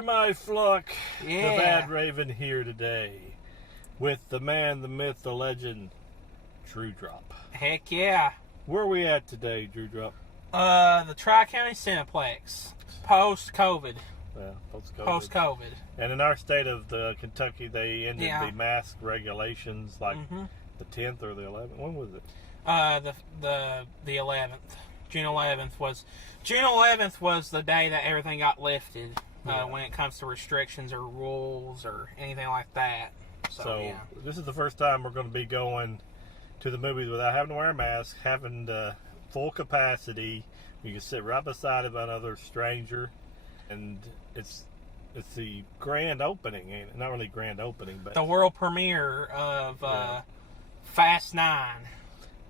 there, my flock. Yeah. The Badraven here today with the man, the myth, the legend, Drew Drop. Heck yeah. Where are we at today, Drew Drop? The Tri-County Cineplex. Post-COVID. Yeah, post-COVID. Post-COVID. And in our state of Kentucky, they ended the mask regulations like the 10th or the 11th. When was it? The 11th. June 11th was the day that everything got lifted when it comes to restrictions or rules or anything like that. So this is the first time we're going to be going to the movies without having to wear a mask, having full capacity. You can sit right beside of another stranger, and it's the grand opening, ain't it? Not really grand opening, but the world premiere of Fast 9.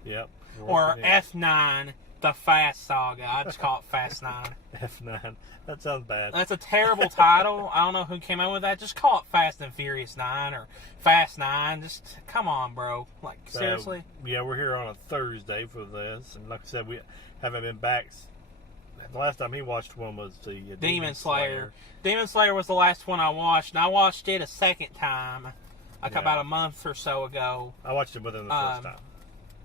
Yep. Or F9, the Fast Saga. I just call it Fast 9. F9. That sounds bad. That's a terrible title. I don't know who came up with that. Just call it Fast and Furious 9 or Fast 9. Just, come on, bro. Like, seriously? Yeah, we're here on a Thursday for this. And like I said, we haven't been back. The last time he watched one was the Demon Slayer. Demon Slayer was the last one I watched. And I watched it a second time, about a month or so ago. I watched it within the first time.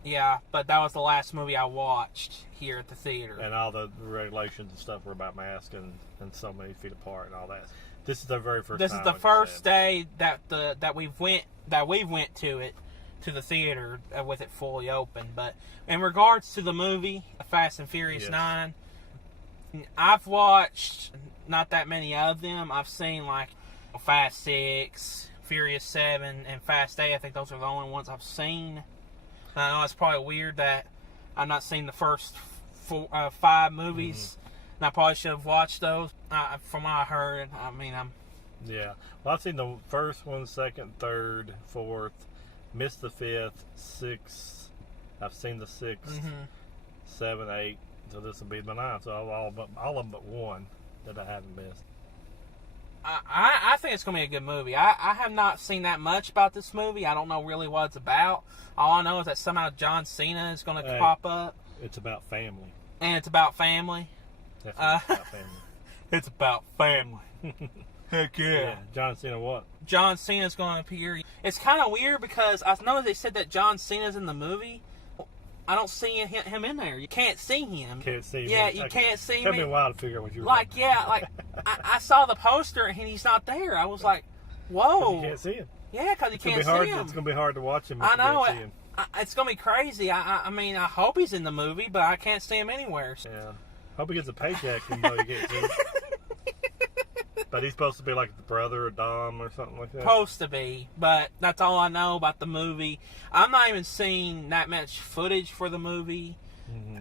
Yeah, but that was the last movie I watched here at the theater. And all the regulations and stuff were about masks and so many feet apart and all that. This is the very first time. This is the first day that we went to the theater with it fully open. But in regards to the movie, Fast and Furious 9, I've watched not that many of them. I've seen like Fast 6, Furious 7, and Fast 8. I think those are the only ones I've seen. I know it's probably weird that I've not seen the first 5 movies, and I probably should have watched those. From what I heard, Yeah. Well, I've seen the first one, second, third, fourth, missed the 5th, 6th. I've seen the 6th, 7, 8. So this will be my 9th. So all of them but one that I haven't missed. I think it's going to be a good movie. I have not seen that much about this movie. I don't know really what it's about. All I know is that somehow John Cena is going to pop up. It's about family. And it's about family. Definitely about family. It's about family. Heck yeah. John Cena what? John Cena's going to appear. It's kind of weird because I know they said that John Cena's in the movie. I don't see him in there. You can't see him. Can't see him. Yeah, you can't see him. Took me a while to figure out what you were talking about. I saw the poster and he's not there. I was like, whoa. You can't see him. Yeah, because you can't see him. It's going to be hard to watch him if I know. You can't see him. It's going to be crazy. I hope he's in the movie, but I can't see him anywhere. Yeah. Hope he gets a paycheck even though he can't see him. But he's supposed to be like the brother of Dom or something like that. Supposed to be, but that's all I know about the movie. I'm not even seeing that much footage for the movie,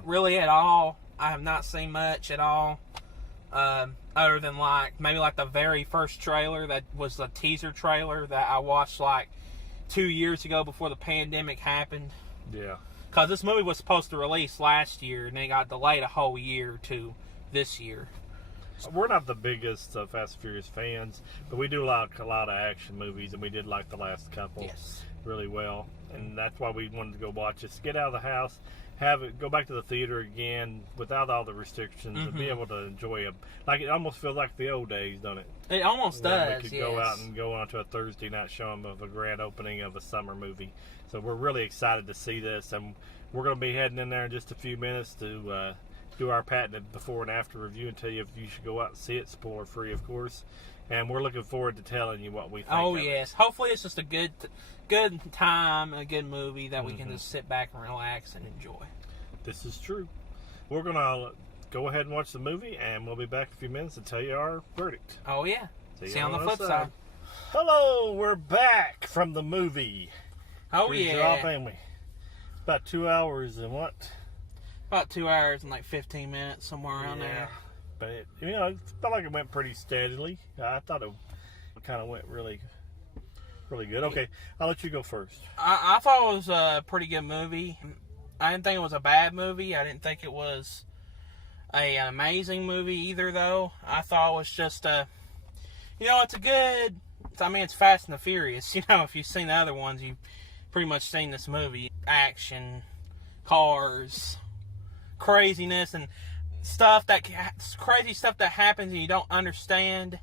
really at all. I have not seen much at all, other than maybe the very first trailer that was the teaser trailer that I watched 2 years ago before the pandemic happened. Yeah. Because this movie was supposed to release last year, and it got delayed a whole year to this year. We're not the biggest Fast and Furious fans, but we do like a lot of action movies, and we did like the last couple really well. And that's why we wanted to go watch it. Get out of the house, go back to the theater again without all the restrictions, and be able to enjoy it. It almost feels like the old days, doesn't it? It almost does. We could go out and go on to a Thursday night showing of a grand opening of a summer movie. So we're really excited to see this, and we're going to be heading in there in just a few minutes to do our patented before and after review and tell you if you should go out and see it, spoiler free, of course. And we're looking forward to telling you what we think. Oh yes, hopefully it's just a good time, a good movie that we can just sit back and relax and enjoy. This is true. We're gonna go ahead and watch the movie, and we'll be back in a few minutes to tell you our verdict. Oh yeah. See you on the flip side. Hello, we're back from the movie. Oh yeah. Family. About 2 hours and what? About 2 hours and 15 minutes, somewhere around there. But it felt like it went pretty steadily. I thought it kind of went really, really good. Okay, I'll let you go first. I thought it was a pretty good movie. I didn't think it was a bad movie. I didn't think it was an amazing movie either, though. I thought it was just it's a good. It's Fast and the Furious. If you've seen the other ones, you've pretty much seen this movie. Action, cars, craziness, and crazy stuff that happens and you don't understand.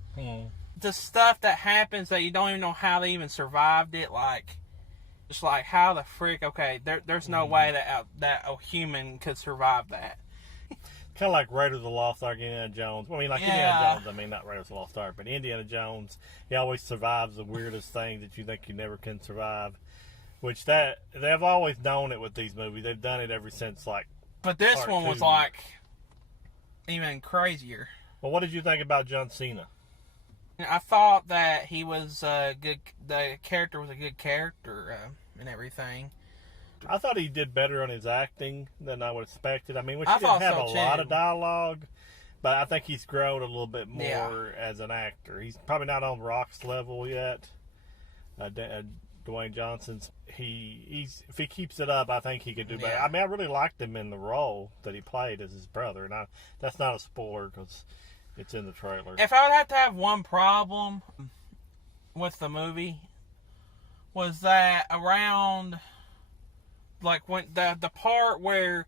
The stuff that happens that you don't even know how they even survived it. Like, it's like, how the frick? Okay, there's no way that a human could survive that. Kind of like Raiders of the Lost Ark, Indiana Jones. I mean, like Indiana Jones. I mean, not Raiders of the Lost Ark, but Indiana Jones. He always survives the weirdest thing that you think you never can survive. Which they've always known it with these movies. They've done it ever since like. But this one was like even crazier. Well, what did you think about John Cena? I thought that he was good. The character was a good character and everything. I thought he did better on his acting than I would have expected. I mean, he didn't have a lot of dialogue, but I think he's grown a little bit more as an actor. He's probably not on Rock's level yet. Dwayne Johnson's. If he keeps it up, I think he could do better. I mean, I really liked him in the role that he played as his brother, and that's not a spoiler because it's in the trailer. If I would have to have one problem with the movie, was that around, like, when the part where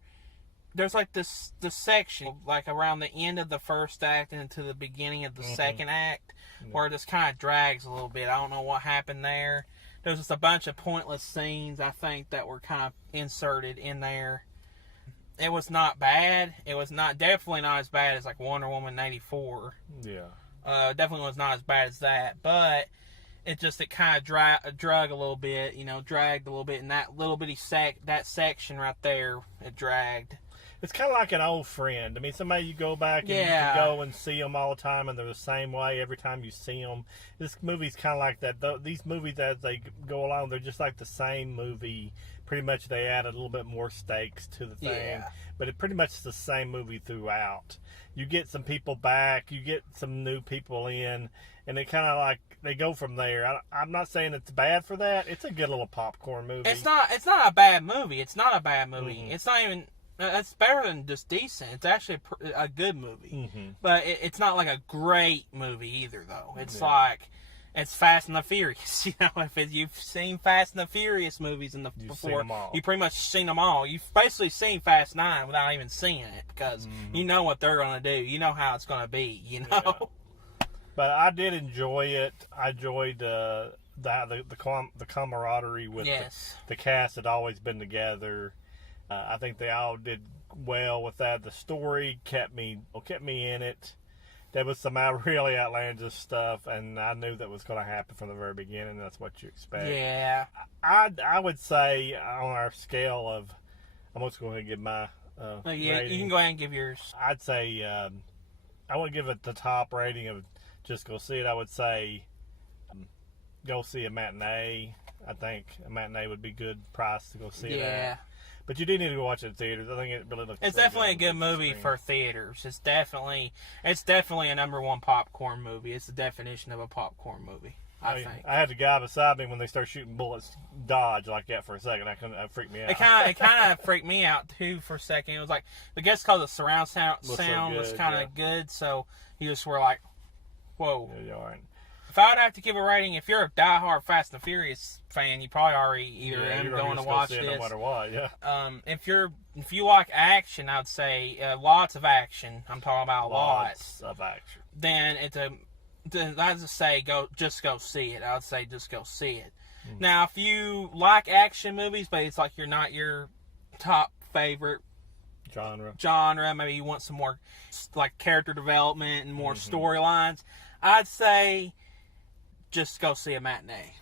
there's like the section, like around the end of the first act and into the beginning of the second act, where this kind of drags a little bit. I don't know what happened there. There's just a bunch of pointless scenes, I think, that were kind of inserted in there. It was not bad. It was definitely not as bad as like Wonder Woman 84. Yeah. Definitely was not as bad as that, but it kind of dragged a little bit, dragged a little bit, and that little bitty that section right there, it dragged. It's kind of like an old friend. I mean, somebody you go back and you can go and see them all the time, and they're the same way every time you see them. This movie's kind of like that. These movies, as they go along, they're just like the same movie. Pretty much they add a little bit more stakes to the thing, but it pretty much is the same movie throughout. You get some people back, you get some new people in, and they kind of like, they go from there. I'm not saying it's bad for that. It's a good little popcorn movie. It's not a bad movie. It's not a bad movie. It's not even... It's better than just decent. It's actually a good movie. But it's not like a great movie either, though. It's like, it's Fast and the Furious. If you've seen Fast and the Furious movies before, you've pretty much seen them all. You've basically seen Fast 9 without even seeing it, because you know what they're going to do. You know how it's going to be, Yeah. But I did enjoy it. I enjoyed the camaraderie with the cast had always been together. I think they all did well with that. The story kept me in it. There was some really outlandish stuff, and I knew that was going to happen from the very beginning. That's what you expect. Yeah. I would say on our scale of, I'm just going to give my rating. You can go ahead and give yours. I'd say I would give it the top rating of just go see it. I would say go see a matinee. I think a matinee would be good price to go see it at. But you do need to go watch it in theaters. I think it really looks. It's definitely a good movie for theaters. It's definitely a number one popcorn movie. It's the definition of a popcorn movie. I think. I had the guy beside me when they start shooting bullets dodge like that for a second. That freaked me out. It kind of freaked me out too for a second. It was like, I guess because the surround sound was kind of good, so you just were like, whoa. Yeah, you're all right. If I would have to give a rating, if you're a diehard Fast and Furious fan, you probably already either am going to watch this. No matter what, if you like action, I'd say lots of action. I'm talking about lots of action. Then I'd just say just go see it. I would say just go see it. Now, if you like action movies, but it's like you're not your top favorite genre, maybe you want some more like character development and more storylines, I'd say just go see a matinee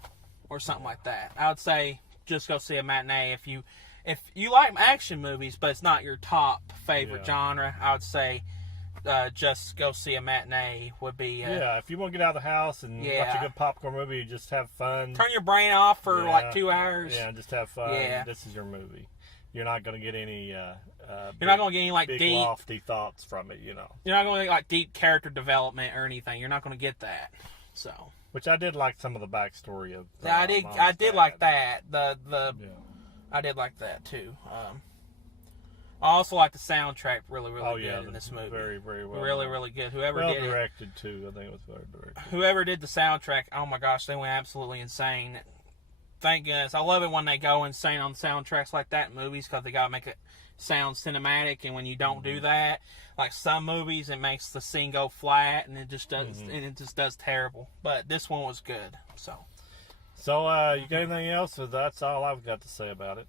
or something like that. I would say just go see a matinee if you like action movies, but it's not your top favorite genre. I would say just go see a matinee would be. If you want to get out of the house and watch a good popcorn movie, just have fun. Turn your brain off for like 2 hours. Yeah, just have fun. Yeah. This is your movie. You're not going to get any. You're not going to get any like big deep, lofty thoughts from it. You're not going to get like deep character development or anything. You're not going to get that. So. Which I did like some of the backstory of. I did like that. I did like that too. I also like the soundtrack really good in this movie. Very, very well. Really good. Whoever did directed too. I think it was well directed. Whoever did the soundtrack, oh my gosh, they went absolutely insane. Thank goodness. I love it when they go insane on soundtracks like that in movies because they gotta make it sound cinematic, and when you don't do that, like some movies, it makes the scene go flat, and it just does terrible. But this one was good. So you got anything else? Or that's all I've got to say about it.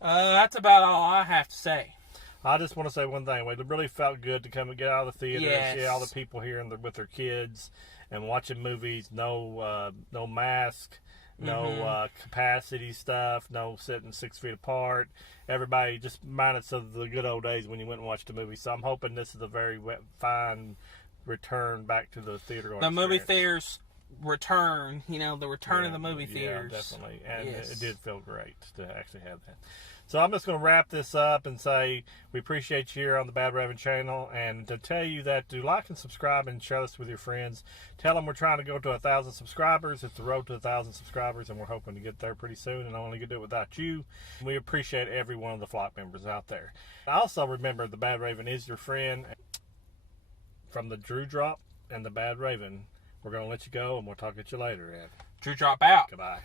That's about all I have to say. I just want to say one thing. It really felt good to come and get out of the theater and see all the people here with their kids and watching movies. No mask, no capacity stuff, no sitting 6 feet apart. Everybody just minus of the good old days when you went and watched a movie. So I'm hoping this is a very fine return back to the theater. The movie theaters return, the return of the movie theaters. Yeah, definitely. And it did feel great to actually have that. So I'm just going to wrap this up and say we appreciate you here on the Badraven channel, and to tell you that to like and subscribe and share this with your friends. Tell them we're trying to go to 1,000 subscribers. It's the road to 1,000 subscribers, and we're hoping to get there pretty soon, and I only can do it without you. We appreciate every one of the flock members out there. Also remember, the Badraven is your friend. From the Drew Drop and the Badraven, we're going to let you go, and we'll talk to you later, Ed. Drew Drop out. Goodbye.